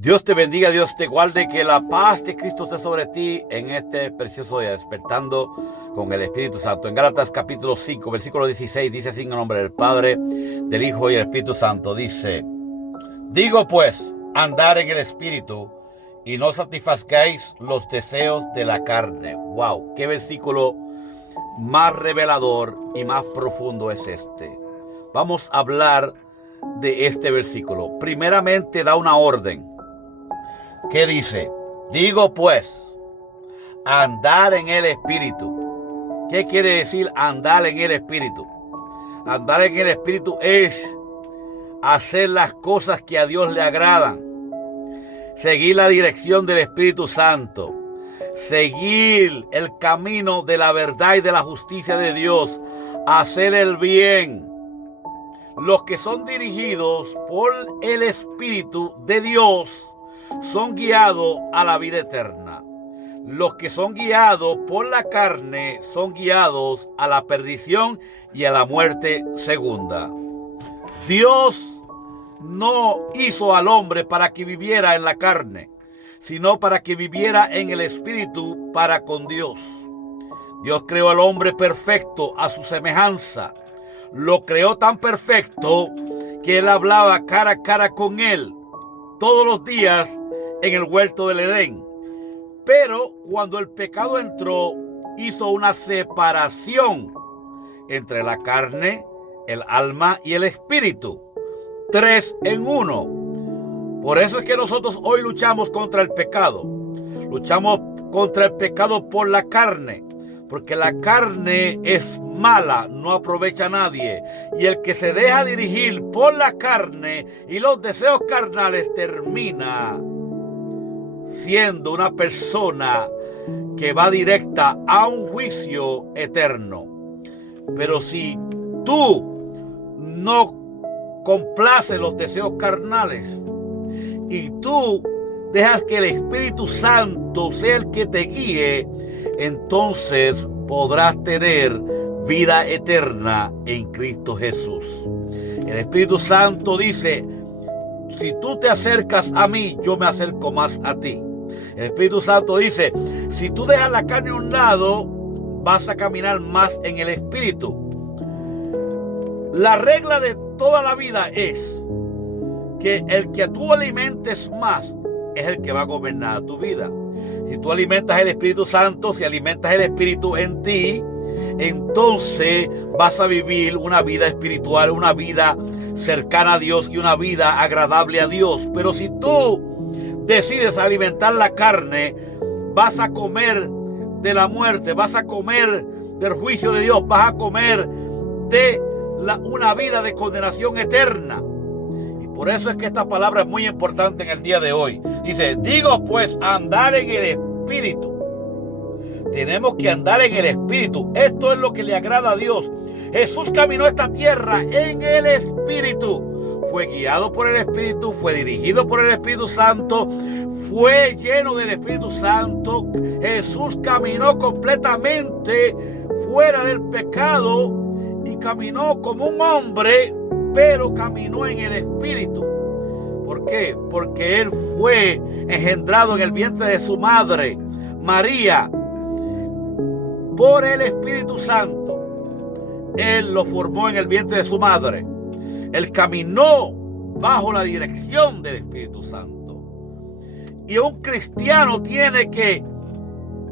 Dios te bendiga, Dios te guarde, que la paz de Cristo esté sobre ti en este precioso día, despertando con el Espíritu Santo. En Gálatas capítulo 5, versículo 16, dice así en el nombre del Padre, del Hijo y del Espíritu Santo. Dice: digo pues, andar en el Espíritu y no satisfazgáis los deseos de la carne. Wow, qué versículo más revelador y más profundo es este. Vamos a hablar de este versículo. Primeramente da una orden. ¿Qué dice? Digo pues, andar en el Espíritu. ¿Qué quiere decir andar en el Espíritu? Andar en el Espíritu es hacer las cosas que a Dios le agradan. Seguir la dirección del Espíritu Santo. Seguir el camino de la verdad y de la justicia de Dios. Hacer el bien. Los que son dirigidos por el Espíritu de Dios son guiados a la vida eterna. Los que son guiados por la carne son guiados a la perdición y a la muerte segunda. Dios no hizo al hombre para que viviera en la carne, sino para que viviera en el Espíritu para con Dios. Dios creó al hombre perfecto a su semejanza. Lo creó tan perfecto que él hablaba cara a cara con él todos los días en el huerto del Edén. Pero cuando el pecado entró, hizo una separación entre la carne, el alma y el espíritu. 3 en 1. Por eso es que nosotros hoy luchamos contra el pecado. Luchamos contra el pecado por la carne. Porque la carne es mala, no aprovecha a nadie. Y el que se deja dirigir por la carne y los deseos carnales termina siendo una persona que va directa a un juicio eterno. Pero si tú no complaces los deseos carnales y tú dejas que el Espíritu Santo sea el que te guíe, entonces podrás tener vida eterna en Cristo Jesús. El Espíritu Santo dice: si tú te acercas a mí, yo me acerco más a ti. El Espíritu Santo dice: si tú dejas la carne a un lado, vas a caminar más en el Espíritu. La regla de toda la vida es que el que tú alimentes más es el que va a gobernar tu vida. Si tú alimentas el Espíritu Santo, si alimentas el Espíritu en ti, entonces vas a vivir una vida espiritual, una vida cercana a Dios y una vida agradable a Dios. Pero si tú decides alimentar la carne, vas a comer de la muerte, vas a comer del juicio de Dios, vas a comer de una vida de condenación eterna. Por eso es que esta palabra es muy importante en el día de hoy. Dice: digo pues, andar en el Espíritu. Tenemos que andar en el Espíritu. Esto es lo que le agrada a Dios. Jesús caminó esta tierra en el Espíritu. Fue guiado por el Espíritu, fue dirigido por el Espíritu Santo, fue lleno del Espíritu Santo. Jesús caminó completamente fuera del pecado y caminó como un hombre, pero caminó en el Espíritu. ¿Por qué? Porque él fue engendrado en el vientre de su madre, María, por el Espíritu Santo. Él lo formó en el vientre de su madre. Él caminó bajo la dirección del Espíritu Santo. Y un cristiano tiene que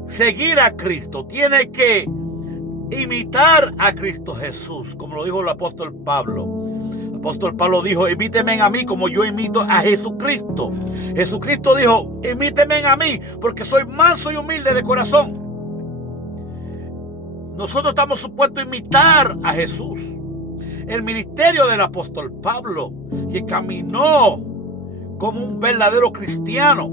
seguir a Cristo, tiene que imitar a Cristo Jesús, como lo dijo el apóstol Pablo. El apóstol Pablo dijo: imítenme a mí como yo imito a Jesucristo. Jesucristo dijo: imítenme a mí porque soy manso y humilde de corazón. Nosotros estamos supuestos a imitar a Jesús. El ministerio del apóstol Pablo, que caminó como un verdadero cristiano,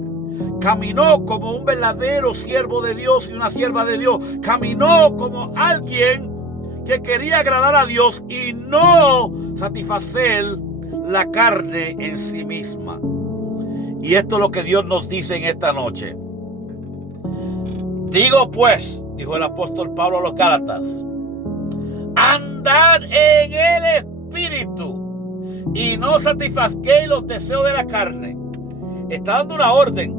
caminó como un verdadero siervo de Dios y una sierva de Dios, caminó como alguien que quería agradar a Dios y no satisfacer la carne en sí misma. Y esto es lo que Dios nos dice en esta noche. Digo pues, dijo el apóstol Pablo a los Gálatas, andad en el Espíritu y no satisfazquéis los deseos de la carne. está dando una orden.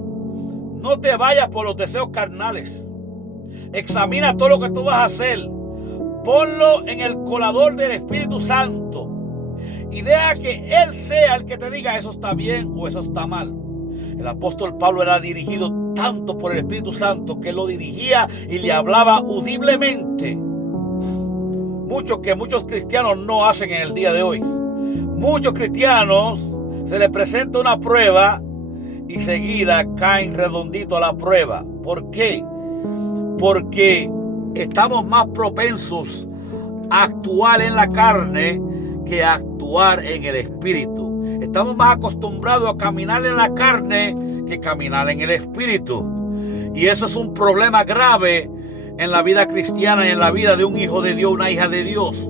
No te vayas por los deseos carnales. Examina todo lo que tú vas a hacer. Ponlo en el colador del Espíritu Santo. Y deja que Él sea el que te diga eso está bien o eso está mal. El apóstol Pablo era dirigido tanto por el Espíritu Santo que lo dirigía y le hablaba audiblemente. Muchos que muchos cristianos no hacen en el día de hoy. Muchos cristianos se les presenta una prueba y seguida caen redondito a la prueba. ¿Por qué? Porque estamos más propensos a actuar en la carne que a actuar en el espíritu. Estamos más acostumbrados a caminar en la carne que caminar en el espíritu. Y eso es un problema grave en la vida cristiana y en la vida de un hijo de Dios, una hija de Dios.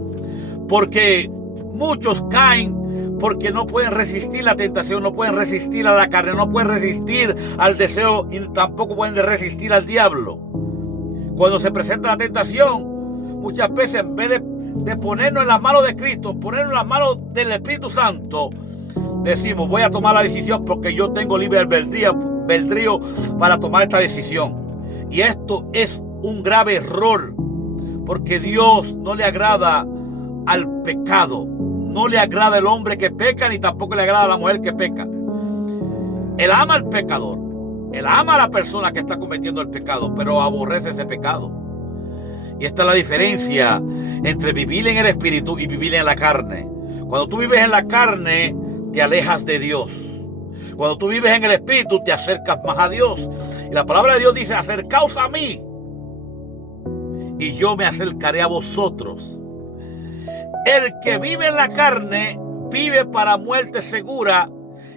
Porque muchos caen porque no pueden resistir la tentación, no pueden resistir a la carne, no pueden resistir al deseo y tampoco pueden resistir al diablo. Cuando se presenta la tentación, muchas veces en vez de ponernos en las manos de Cristo, ponernos en las manos del Espíritu Santo, decimos, voy a tomar la decisión porque yo tengo libre albedrío para tomar esta decisión. Y esto es un grave error, porque Dios no le agrada al pecado. No le agrada el hombre que peca, ni tampoco le agrada a la mujer que peca. Él ama al pecador. Él ama a la persona que está cometiendo el pecado, pero aborrece ese pecado. Y esta es la diferencia entre vivir en el espíritu y vivir en la carne. Cuando tú vives en la carne, te alejas de Dios. Cuando tú vives en el espíritu, te acercas más a Dios. Y la palabra de Dios dice, acercaos a mí y yo me acercaré a vosotros. El que vive en la carne vive para muerte segura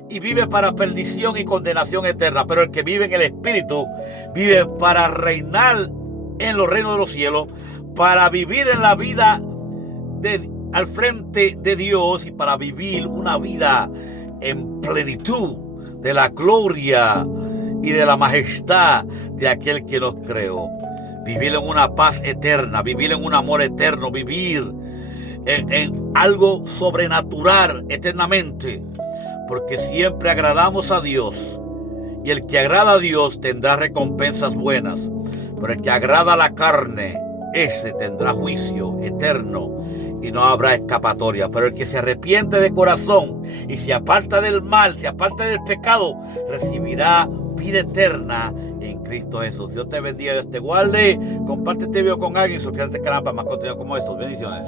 y vive para perdición y condenación eterna. Pero el que vive en el Espíritu vive para reinar en los reinos de los cielos, para vivir en la vida al frente de Dios y para vivir una vida en plenitud de la gloria y de la majestad de aquel que nos creó. Vivir en una paz eterna, vivir en un amor eterno, vivir en algo sobrenatural eternamente, porque siempre agradamos a Dios, y el que agrada a Dios tendrá recompensas buenas, pero el que agrada a la carne, ese tendrá juicio eterno y no habrá escapatoria. Pero el que se arrepiente de corazón y se aparta del mal, se aparta del pecado, recibirá vida eterna en Cristo Jesús. Dios te bendiga, Dios te guarde. Comparte este video con alguien, suscríbete al canal para más contenido como estos. Bendiciones.